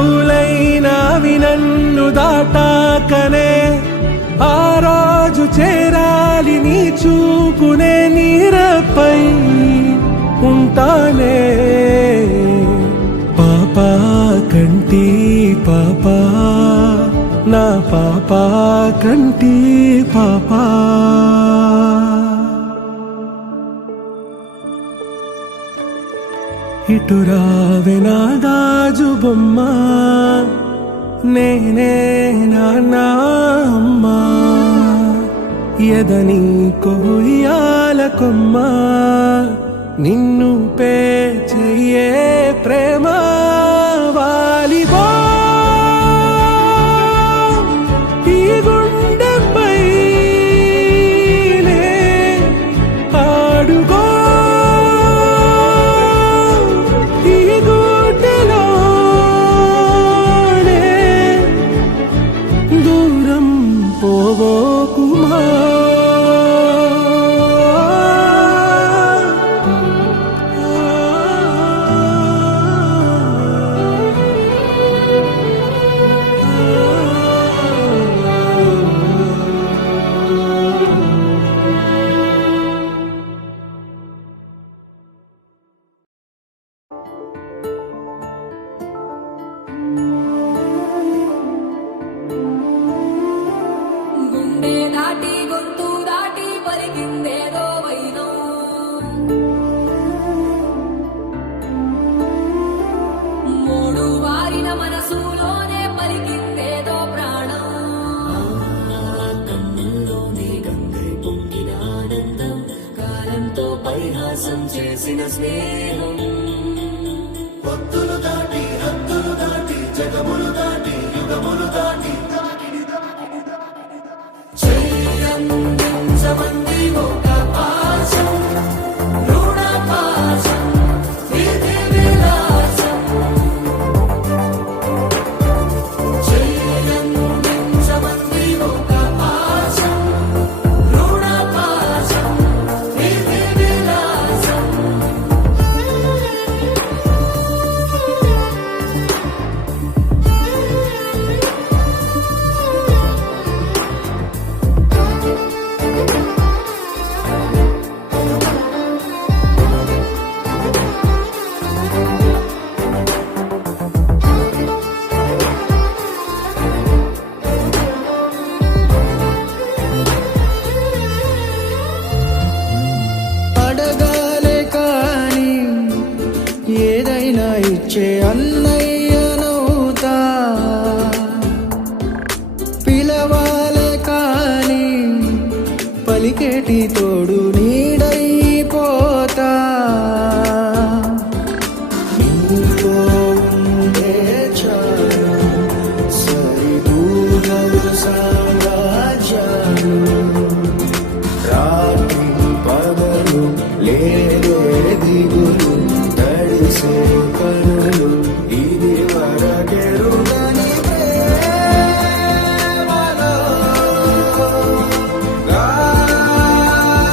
ఏకాంతులైనవి నన్ను దాటాకనే ఆ రోజు చేరాలి నీ చూపునే నీరపై ఉంటానే పాపా కంటి పాపా నా పాపా కంటి పాపా ఇటురావే నా గాజు బొమ్మ నేనే నాన్న అమ్మా ఎదని కొయ్యాల కొమ్మ నిన్ను పే చెయ్యే ప్రేమ వాలిబో ఈ గుండెపై ఆడుగో ఈ గుడ్డలోనే దూరం పోవోకుమా చేసిన స్నేహం పొత్తులు దాటి హద్దులు దాటి జగములు దాటి యుగములు దాటి చెయ్యందించమంది ఒక పాశం రుణ పాశం విధి విలాసం చెయ్యందించమంది ఒక పాశం రుణ పాశం విధి విలాసం అడగాలే కాని ఏదైనా ఇచ్చే అన్నయ్యనవుతా పిలవాలే కాని పలికేటి తోడు నీడైపోతా నీతో ఉండే చాలు సరిదూగలు సామ్రాజ్యాలు రాత్రి పగలు లేదే దిగులు తడిసే కనులు ఇది వరకెరుగని ప్రేమలో గాలి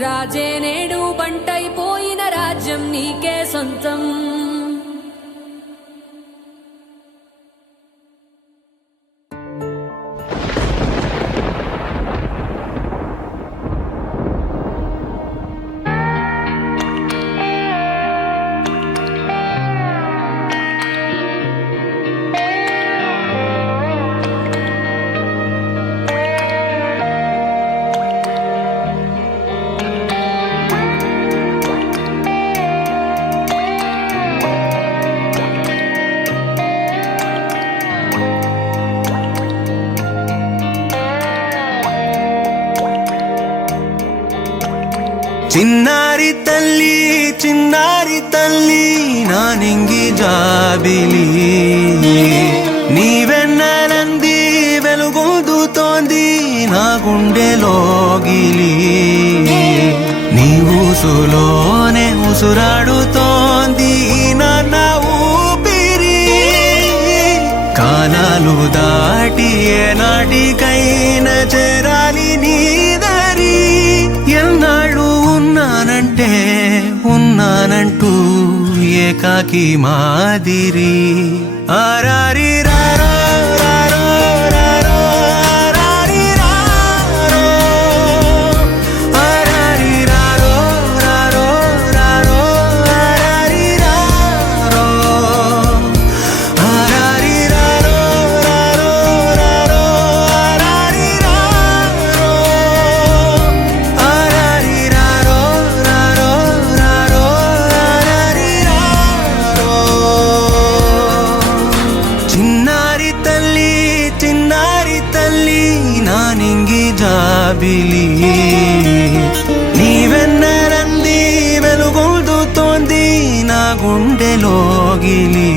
రాజే నేడు బంటైపోయిన రాజ్యం నీకే సొంతం. చిన్నారి తల్లి చిన్నారి తల్లి నా నింగి జాబిలి నీవెన్నెలంది వెలుగొందుతోంది నా గుండెలోగిలి నీ ఊసులోనే ఉసురాడుతోంది నాన్న ఊపిరి కాలాలు దాటి ఏనాటికైనా చేరాలి నీ దరి ఎన్నాళ్ళు ఉన్నానంటూ ఏకాకి మాదిరి ఆరారి రారో రారో రారో ఆరారి రారో ఆరారి రారో రారో రారో ఆరారి రారో ఆరారి రారో రారో రారో ఆరారి రారో ఆరారి రారో రారో రారో ఆరారి రారో చిన్నారి తల్లి చిన్నారి తల్లి నా నింగి జాబిలి నీవెన్నరంది వెలుగొందుతోంది నా గుండెలోగిలి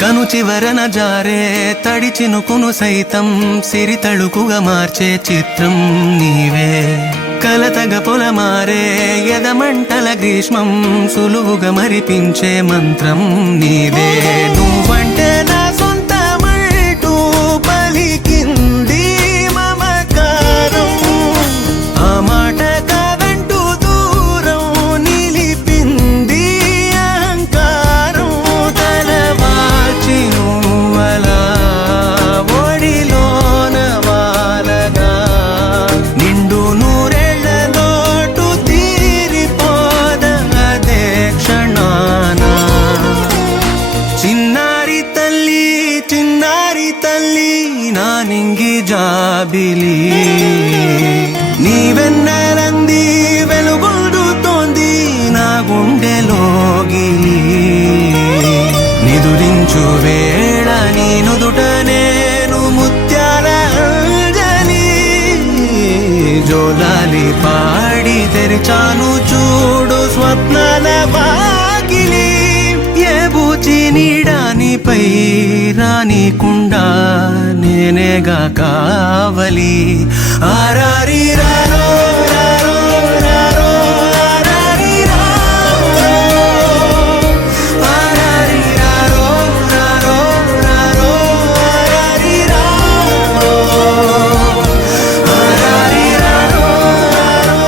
కను చివరన జారే తడి చినుకును సైతం సిరి తళుకుగా మార్చే చిత్రం నీవే కలతగ పొలమారే ఎదమంటల గ్రీష్మం సులువుగా మరిపించే మంత్రం నీదే నువ్వంటే నా సొంతమంటూ పలికింది మమకారం ఆ మాట కాదంటూ దూరం నిలిపింది అహంకారం తలవాల్చి నువ్వలా ఒడిలోన వాలగా నిండు నూరేళ్ల లోటు తీరిపోద అదే క్షణాన చిన్నారి తల్లి నా నింగి జాబిలి నీవెన్నెలంది వెలుగొందుతోంది నా గుండెలోగిలి నిదురించు వేళ నీ నుదుట నేను ముత్యాల అంజలి జోలాలి పాడి తెరిచాను చూడు స్వప్నాల వాకిలి ఏ బూచి నీడానిపై రానికుండా నేనేగా కావలి ఆరారి రారో రారో రారో ఆరారి రారో ఆరారి రారో రారో రారో ఆరారి రారో ఆరారి రారో రారో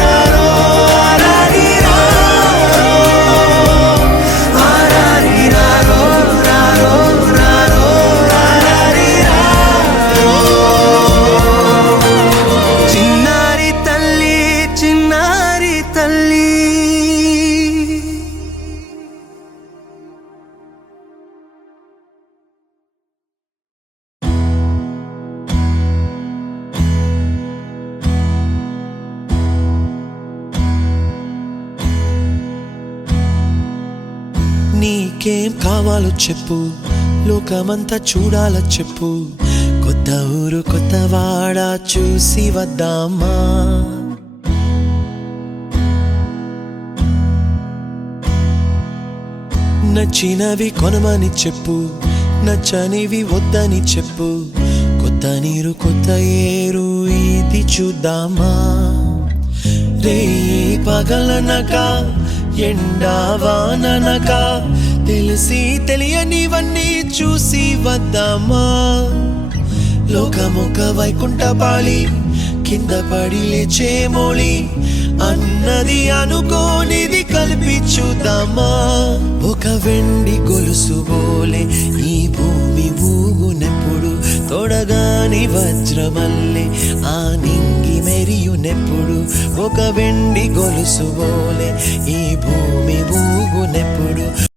రారో ఆరారి రారో ఆరారి రారో రారో రారో ఆరారి రారో చిన్నారి తల్లి నీకేం కావాలో చెప్పు లోకమంతా చూడాలో చెప్పు కొత్త ఊరు కొత్త వాడ చూసి వద్దామా నచ్చినవి కొనమని చెప్పు, నచ్చనివి వద్దని చెప్పు. కొత్త నీరు కొత్త ఏరు ఇది చూద్దామా. రే పగలనక ఎండావాననక తెలిసి తెలియనివన్నీ చూసి వద్దామా. లోకమొక వైకుంఠపాళి కింద పడి లేచే మోళి అన్నది అనుకోనిది కలిపి చూద్దామా. ఒక వెండి గొలుసు బోలే ఈ భూమి ఊగునెప్పుడు, తొడగాని వజ్రమల్లే ఆ నింగి మెరియునెప్పుడు. ఒక వెండి గొలుసు బోలే ఈ భూమి ఊగునెప్పుడు.